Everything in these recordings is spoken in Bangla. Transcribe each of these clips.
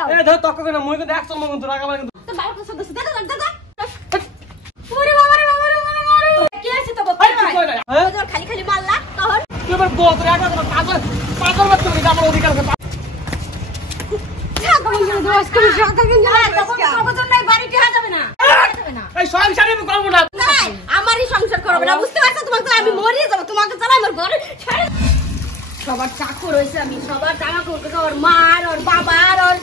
দাও এ ধর তক করে না মই কিন্তু একদম মন তো রাগাবা কিন্তু তো বাবা কত সদস্য দাদা দাদা ওরে বাবা রে বাবা রে কি আছে তো বল হ্যাঁ তোর খালি খালি মারলা তখন তুই এবার বল তোর একদম পাগল পাগল বাচ্চা কি আমার অধিকার আছে আমারই সংসার করবে না বুঝতে পারছো তোমাকে আমি মরিয়ে যাবো তোমাকে চালা আমার ঘরে সবার চাকর হয়েছে আমি সবার জামা কাপড় ওর মার ওর বাবার ওর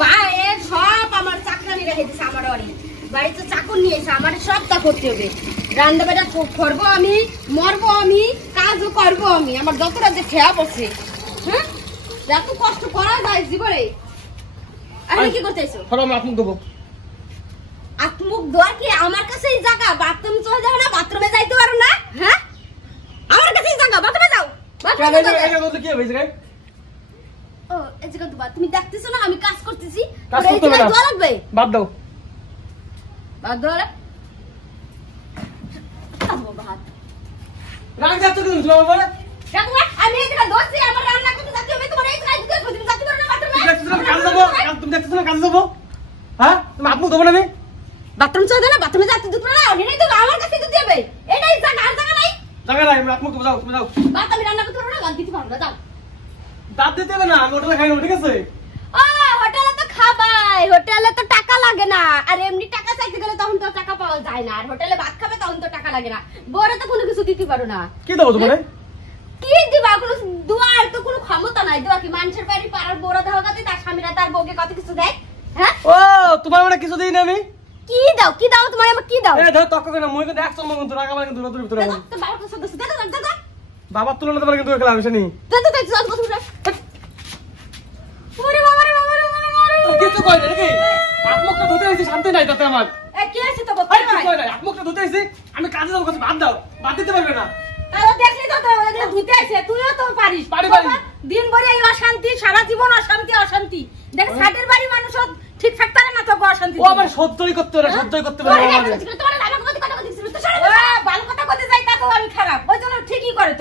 ভাইয়ের সব আমার চাকরানি রেখে দিচ্ছে আমার বাড়ি বাড়িতে চাকর নিয়ে এসে আমার সবটা করতে হবে রান্না বান্না করবো আমি মরবো আমি কাজও করবো আমি আমার যতটা যে খেয়া পড়ছে হ্যাঁ এত কষ্ট করা যায় জীবনে আমি কি করতেছো আমি আপনি দেবো আত্মুখ দোয়ার কি আমার কাছেই জায়গা বাথরুম চলে যাবে না বাথরুমে যাইতে পারো না হ্যাঁ আমার কাছেই জায়গা বাথরুমে যাও কি হয়েছে ও এই জায়গা তো তুমি দেখতেছো না আমি কাজ করতেছি কাজ করতে হবে না লাগবে বাদ দাও বাদ দাও রে আবো বাদ রাগ যাচ্ছে তুমি বলে দেখো আমি এই জায়গা দোষী আমার রান্না করতে যাচ্ছি আমি তোমার এই কাজ দিতে তুমি যাতে পারো না বাথরুমে তুমি দেখতেছো না কাজ দেবো হ্যাঁ তুমি আপনি দেবো না আমি বাথরুম চলে না বাথরুমে যাতে দিতে পারো না ওখানেই তো আমার কাছে দিতে হবে এটাই জায়গা আর জায়গা নাই জায়গা নাই আমি আপনি যাও তুমি যাও বাত আমি রান্না করতে পারো না বাদ দিতে পারো না যাও দাঁত দিতে হবে না আমি হোটেলে খাই না ঠিক আছে ও হোটেলে তো খাবাই হোটেলে তো টাকা লাগে না আর এমনি টাকা চাইতে গেলে তখন তো টাকা পাওয়া যায় না আর হোটেলে ভাত খাবে তখন তো টাকা লাগে না বড় তো কোনো কিছু দিতে পারো না কি দেবো তোমারে কি দিবা কোনো দুয়ার তো কোনো ক্ষমতা নাই দেওয়া কি মানুষের বাড়ি পাড়ার বড় দেওয়া কাছে তার স্বামীরা তার বউকে কত কিছু দেয় হ্যাঁ ও তোমার মানে কিছু দিই না আমি কি দাও তোমার আমাকে কি দাও এ ধর তক করে না মই কিন্তু একদম মন তো রাগাবা কিন্তু রোদের ভিতরে তো বাবা কত সদস্য দাদা দাদা বাবার তুলনা তোমার কিন্তু খেলা হইছে নি দাদা দাদা কত ওরে বাবা রে বাবা রে কিছু কই না নাকি আপমুখটা ধুতে হইছে শান্তি নাই তাতে আমার এ কি আছে তো বল কিছু কই না আপমুখটা ধুতে হইছে আমি কাজে যাব কাছে বাদ দাও বাদ দিতে পারবে না তাহলে দেখলি তো এগুলো ধুতে আছে তুইও তো পারিস পারি দিন ভরে এই অশান্তি সারা জীবন অশান্তি দেখ সাদের বাড়ি মানুষ ঠিক থাকতে না তো অশান্তি ও আমার সহ্যই করতে পারে সহ্যই করতে পারে তোমার রান্না করতে কথা বলছিস তো ভালো কথা বলতে যাই তা তো আমি খারাপ ওই জন্য ঠিকই করে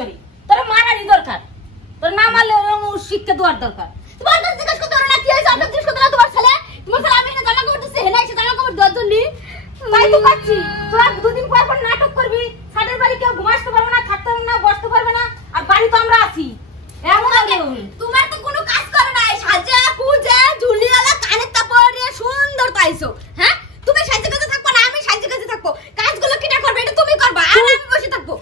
তোর মারারই দরকার তোর না মারলে শিক্ষা দেওয়ার দরকার তোমার কাছে জিজ্ঞেস করতে পারো না কি হয়েছে আমরা জিজ্ঞেস করতে না তোমার ছেলে আমি না জামা কাপড় দিচ্ছে হেনা এসে জামা কাপড় দেওয়ার জন্য তাই তো পাচ্ছি তোরা দুদিন পর পর নাটক করবি সাদের বাড়ি কেউ ঘুমাতে পারবে না থাকতে পারবে না বসতে পারবে না আর বাড়ি তো আমরা আছি এমন তোমার তো কোনো কাজ করে না সাজা পূজা ঝুলিয়ালা কানের কাপড় দিয়ে সুন্দর পাইছো হ্যাঁ তুমি সাজে কাজে থাকবো না আমি সাজে কাজে থাকবো কাজগুলো কিটা করবে এটা তুমি করবা আর আমি বসে থাকবো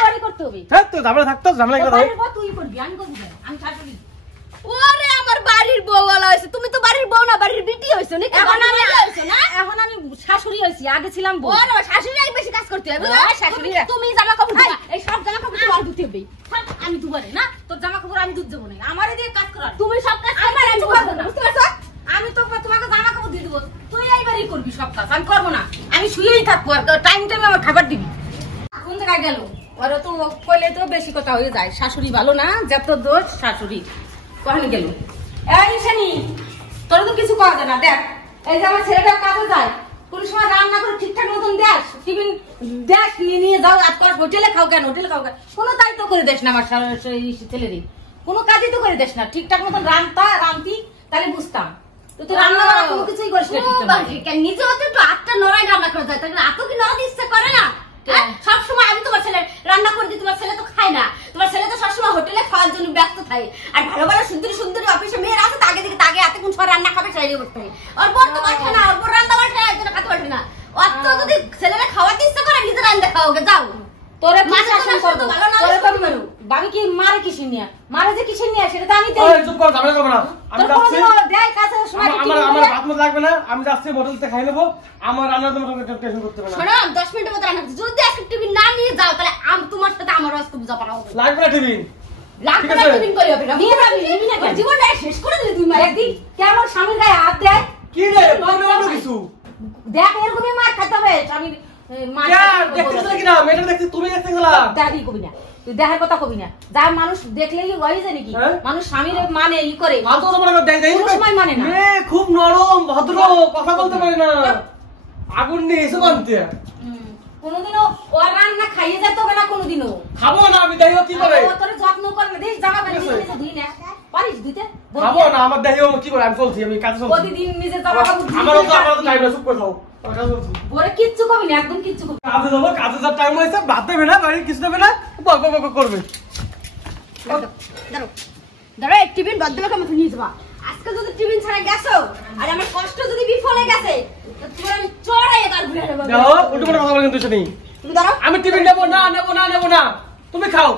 বাড়ি করতে হবে হ্যাঁ তো ঝামেলা থাকতো ঝামেলা কথা তুই করবি আমি করবি আমি শাশুড়ি ওরে আমার বাড়ির বউ वाला হইছে তুমি তো বাড়ির বউ না বাড়ির বিটি হইছো নাকি এখন আমি শাশুড়ি হইছি আগে ছিলাম বউ ওরে শাশুড়িই বেশি কাজ করতে হবে শাশুড়ি তুমি জামা কাপড় দিবা এই সব জামা কাপড় তোমার ধুতে হবে আমি দুবারে না তোর জামা কাপড় আমি ধুতে দেব না আমারে দিয়ে কাজ করা তুমি সব কাজ করবে আমি করব না বুঝতে পারছো আমি তো তোমাকে জামা কাপড় দিয়ে দেব তুই এইবারই করবি সব কাজ আমি করব না আমি শুয়েই থাকবো আর টাইম আমার খাবার দিবি কোন জায়গায় গেল ওরা তো কইলে তো বেশি কথা হয়ে যায় শাশুড়ি ভালো না যত দোষ শাশুড়ি কখন গেল এই শানি তোর তো কিছু করা যায় না দেখ এই যে আমার ছেলেটা কাজে যায় কোন সময় রান্না করে ঠিকঠাক মতন দেখ টিফিন দেখ নিয়ে যাও আর তোর হোটেলে খাও কেন কোনো দায়িত্ব করে দেশ না আমার ছেলেরই কোনো কাজই তো করে দেশ না ঠিকঠাক মতন রান্তি তাহলে বুঝতাম তো তুই রান্না বান্না কোনো কিছুই করিস না ঠিকঠাক নিজেও তো একটু আটটা নড়াই রান্না করা যায় তাহলে এত কি নড়াতে ইচ্ছা করে না সবসময় আমি তোমার ছেলে রান্না করে দিই তোমার ছেলে তো খায় না তোমার ছেলে তো সবসময় হোটেলে খাওয়ার জন্য ব্যস্ত থাকে আর ভালো ভালো সুন্দরী অফিসে মেয়েরা আছে তাকে এত কোন সময় রান্না খাবে সেটাই করতে হয় আর বর তো পাঠে না ওর রান্না বাড়ে একজন খাতে পারে না অত যদি ছেলেরা খাওয়াতে ইচ্ছা করে নিজে রান্না খাওয়াকে যাও তোরে বাবি কি মারে কিসে নিয়ে মারে যে কিসে নিয়ে সেটা তো আমি চুপ কর ঝামেলা করব না আমি যাচ্ছি আমার ভাত মত লাগবে না আমি যাচ্ছি হোটেলতে খাই নেবো আমার রান্নার জন্য টেনশন করতে হবে না শোনো 10 মিনিটের মধ্যে রান্না যদি আজকে টিফিন না নিয়ে যাও তাহলে আমি তোমার সাথে আমার আজকে বুঝা পারা হবে লাগবে না টিফিন লাগবে না টিফিন কই হবে না নিয়ে যাবি না জীবনটা শেষ করে দিবি তুই মার একদিন কেমন স্বামীর গায়ে হাত দেয় কি রে পাগল কিছু দেখ এরকমই মার খেতে হবে স্বামীর মার দেখতেছ কি না মেয়েটা দেখতে তুমি দেখতে গেলা দাদি কবি না তুই দেখার কথা কবি না যা মানুষ দেখলেই হয়ে যায় নাকি মানুষ স্বামীর মানে ই করে ফালতু তোমার দেখ দেই কোনো সময় মানে না এ খুব নরম ভদ্র কথা বলতে পারে না আগুন নিয়ে এসে বানতে কোনোদিনও ও রান্না খাইয়ে যেতে হবে না কোনোদিনও। খাবো না আমি, দেহিও কি করে? ও তোর যত্ন করবে, দিস জামা প্যান্ট নিজে ধুই না। পারিস ধুইতে? খাবো না, আমার দেহিও কি করে? আমি চলছি, আমি কাজে চলছি। প্রতিদিন নিজে জামা কাপড় ধুই। আমারও তো টাইম না, চুপ করে থাও। আমার কাজে চলছি। ওরে কিচ্ছু কবি না, একদম কিচ্ছু কবি না। কাজে যাবো, কাজে যাওয়ার টাইম হয়েছে, ভাত দেবে না, বাড়ি কিছু দেবে না, বক বক বক করবে। দাঁড়াও দাঁড়াও, এক টিফিন বদলাকে মতো নিয়ে যাবা। আজকে যদি টিফিন ছাড়া গেছো আর আমার কষ্ট যদি বিফলে গেছে তো তোমার আমি চড়াই তার ঘুরে নেবো। দেখো উল্টো করে কথা বলে কিন্তু শুনি। তুমি দাঁড়াও, আমি টিফিন নেবো না, নেবো না, নেবো না, তুমি খাও।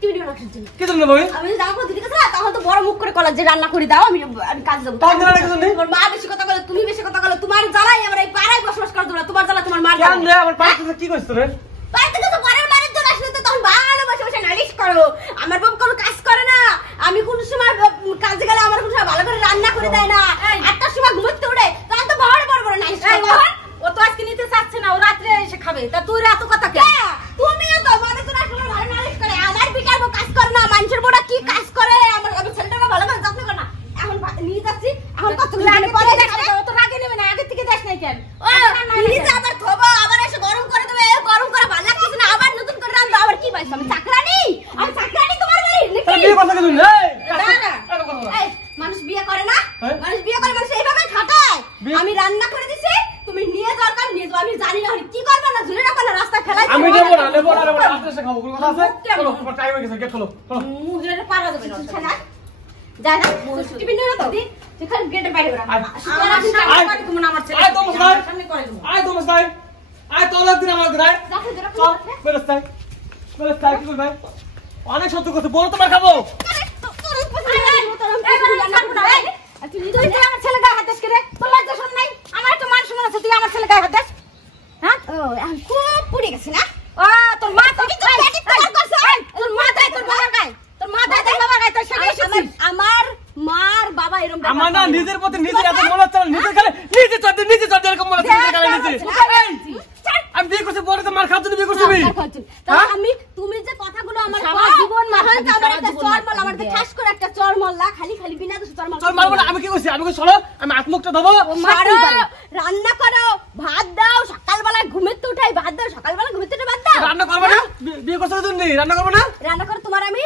টিফিন বানানোর জন্য কি জন্য নেবো? আমি জামা কাপড় দিতে গেছে তখন তো বড় মুখ করে কলা যে রান্না করে দাও, আমি কাজ দেবো। তখন রান্না কিছু নেই? তোমার মা বেশি কথা বলে, তুমি বেশি কথা বলে, তোমার জ্বালাই আমার এই পাড়ায় বসবাস করতে না, তোমার জ্বালা তোমার মার কেন রে, আমার পাশে কি করছিস রে? বাড়িতে তো পরের বাড়ির জন্য আসলে তো তখন ভালো বসে বসে নালিশ করো। আমার বাবা কোনো কাজ করে না, আমি কোন সময় কাজে গেলে আমার কোনো সময় ভালো করে রান্না করে দেয় না, 8টার সময় ঘুমোতে উঠে তখন তো বড় বড় বড় নালিশ করো। ও তো আজকে নিতে চাচ্ছে না, ও রাত্রে এসে খাবে, তা তুই রাত কথা কে? তুমিও তো মানে তোর আসলে ভালো নালিশ করে, আমার বিকার কাজ করে না, মানুষের বড় কি কাজ করে, আমার ছেলেটা ভালো করে যত্ন করে না। এখন নিয়ে যাচ্ছি, এখন কত লাগে পরে ও তো রাগে নেবে না, আগে থেকে দেখ নাই কেন? ও নিয়ে আবার থবো, আবার এসে গরম করে দেবে, গরম করে ভালো লাগছে না, আবার নতুন করে রান্না, আবার কি পাইছ? আমি চাকরানি তোমার বাড়ি নাকি? কি কথা কিছু নেই? এই মানুষ বিয়ে করে না, মানুষ বিয়ে করে, মানুষ এইভাবে খাটায়। আমি রান্না করে দিছি, তুমি নিয়ে দরকার নিয়ে যাও, আমি জানি না কি করবে না, ঝুলে রাখো না, রাস্তা ফেলাই। আমি নেবো না, নেবো না, নেবো না, রাতে এসে খাবো, কোনো কথা আছে? চলো, তোমার টাইম হয়ে গেছে, গেট খোলো, চলো। মুখের পারা যাবে না, না যা না টিভি নিয়ে তো দি, সেখানে গেটের বাইরে বেরা। আয় তো মশাই, আয় তো মশাই, আয় তো দিন আমার ঘরে, চল, বেরোস্তাই, কি করবে ভাই? অনেক সহ্য করছে, বড় তোমার খাবো। তুই আমার ছেলে গায়ে হাত দিস কে রে? তোর লজ্জা শরম নাই? আমার তো মান সম্মান আছে, তুই আমার ছেলে গায়ে হাত দিস? হ্যাঁ? ও এখন খুব পুড়ে গেছে না? ও তোর মা তো তোর মাথায় তোর বাবার গায়ে, তোর মাথায় তোর বাবার গায়ে, তোর সেটা এসেছিস। আমার মার বাবা এরকম আমার না নিজের প্রতি নিজের এত মনে হচ্ছে না, নিজের খালে নিজে চড়তে এরকম মনে হচ্ছে, নিজের খালে নিজে। আমি বিয়ে করছি, বড় তো মার খাওয়ার জন্য বিয়ে করছি আমি। তুমি যে কথাগুলো আমার জীবন আমার একটা চরমল, আমার ঠাস করে একটা চরমল্লা, খালি খালি বিনা দোষে চরমল। চল মারবো না, আমি কি করছি? আমি কই চলো, আমি আত্মুখটা দেবো, রান্না করো, ভাত দাও, সকালবেলায় ঘুমেতে উঠাই ভাত দাও, সকালবেলা ঘুমেতে উঠে ভাত দাও। রান্না করবো না? বিয়ে করছো জন্য রান্না করবো না? রান্না করে তোমার আমি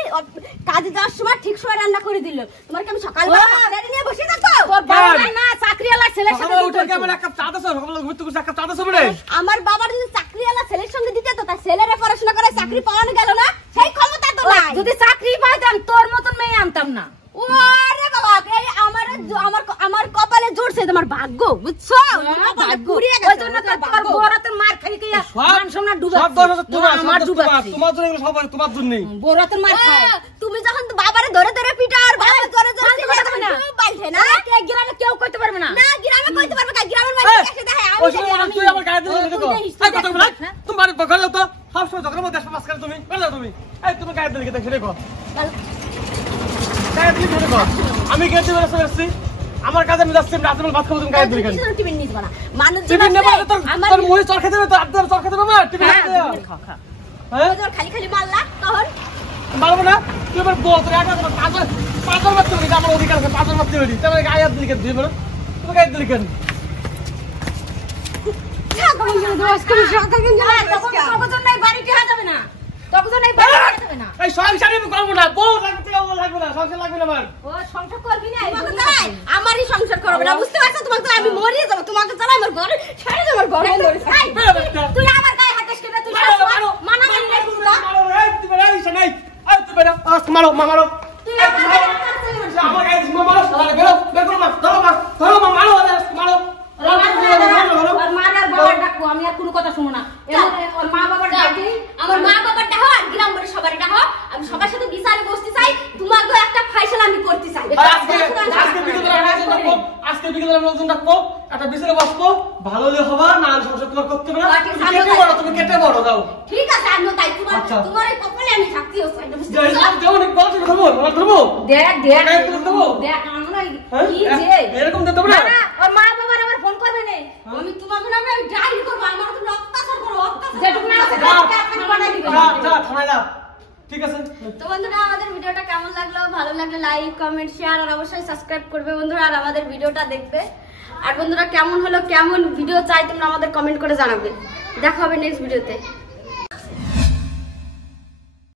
কাজে যাওয়ার সময় ঠিক সময় রান্না করে দিল। তোমার কি আমি সকালবেলা ভাত নিয়ে বসে থাকবো? তোর বাবা না চাকরিওয়ালা ছেলের সাথে উঠে কি আমার এক কাপ চা দাও, সকালে ঘুরতে ঘুরতে এক কাপ চা দাও বলে? আমার বাবার যদি চাকরিওয়ালা ছেলের সঙ্গে দিতে তো তার ছেলেরা পড়াশোনা করে চাকরি পাওয়ানো গেল না, সেই ক্ষমতা তো নাই। যদি চাকরি পাইতাম তোর মতন মেয়ে আনতাম না। ওরে বাবা, এই আমার কপালে জুড়ছে তোমার ভাগ্য, বুঝছো? ভাগ্য ওই জন্য তো তোমার বড়াতের মার খাই খাই মান সম্মান ডুবাচ্ছে। সব দোষ তোমার, আমার ডুবাচ্ছে। তোমার জন্য এগুলো সব তোমার জন্যই। বড়াতের মার খায়। তুমি যখন বাবারে ধরে ধরে পিটার, বাবা ধরে ধরে পিটার না, বাইছে না গ্রামে কেউ কইতে পারবে না। না গ্রামে কইতে পারবে না, গ্রামের মানুষ এসে দেখে আমি তুই আমার গায়ে দিলে দেখো। এই কথা বল, তোমার ঘরে তো সব সময় ঝগড়া মধ্যে পাস করে তুমি, বলো তুমি। এই তুমি গায়ে দিলে দেখে দেখো, গায়ে দিলে দেখো। আমি গেট দিয়ে বেরোতে আসছি, আমার কাজে আমি যাচ্ছি, রাতে ভাত খাবো, তুমি গায়ে দিলে কেন? টিফিন নিতে পারা মানুষ টিফিন নেবা তোর মুড়ি চর খেতে হবে, তো আড্ডা চর খেতে হবে, টিফিন খা খা। হ্যাঁ খালি খালি মারলা তখন মারবো না। তুই এবার বল, তোর একা পাঁচজন মারতে হবে, আমার অধিকার আছে, পাঁচজন মারতে হবে। তাহলে গায়ে হাত দিলি কেন? তুই বলো, তুমি গায়ে দিলি কেন? আমারই সংসার করবে না, বুঝতে পারছো? তোমাকে তো আমি মরিয়ে যাবো, তোমাকে চালাই আমার ঘরে ছেড়ে যাবো, ঘর বন্ধ করে। তুই আমার গায়ে হাত দিস কেন? তুই মানা মানি নাই বুঝলা? মারো মারো, আমার গায়ে দিস, মারো, বেরো বের করো, ধরো ধরো, মারো মারো। আমি আর কোনো কথা শুনো না। ওর মা বাবার ডাকে, আমার মা বাবার ডাকো আর গ্রাম বাড়ির সবার ডাকো, আমি সবার সাথে বিচারে বসতে চাই, তোমাকে একটা ফাইসালা আমি করতে চাই। আজকে বিকেলে লোকজন ডাকবো, একটা বিচারে বসবো, ভালো হলে হবা, না সংসার তোমার করতে হবে না। তুমি কেটে বড় যাও। ঠিক আছে, আমিও তাই। তোমার এই কপালে আমি থাকতে চাই না, বুঝতে পারছো? দেখ দেখ দেখ আমরা কি যে এরকম দেব না। ওর মা বাবার আমার ফোন করবে না, আমি তোমাকে না আমি ডাইরি করব, আমার তুমি অত্যাচার করো, অত্যাচার যেটুকু না আছে আপনি বানাই দিবেন। যা থানায় যা, ঠিক আছে? তো বন্ধুরা, আমাদের ভিডিওটা কেমন লাগলো? ভালো লাগলে লাইক কমেন্ট শেয়ার আর অবশ্যই সাবস্ক্রাইব করবে বন্ধুরা, আর আমাদের ভিডিওটা দেখবে। আর বন্ধুরা, কেমন হলো, কেমন ভিডিও চাই তোমরা আমাদের কমেন্ট করে জানাবে। দেখা হবে নেক্সট ভিডিওতে।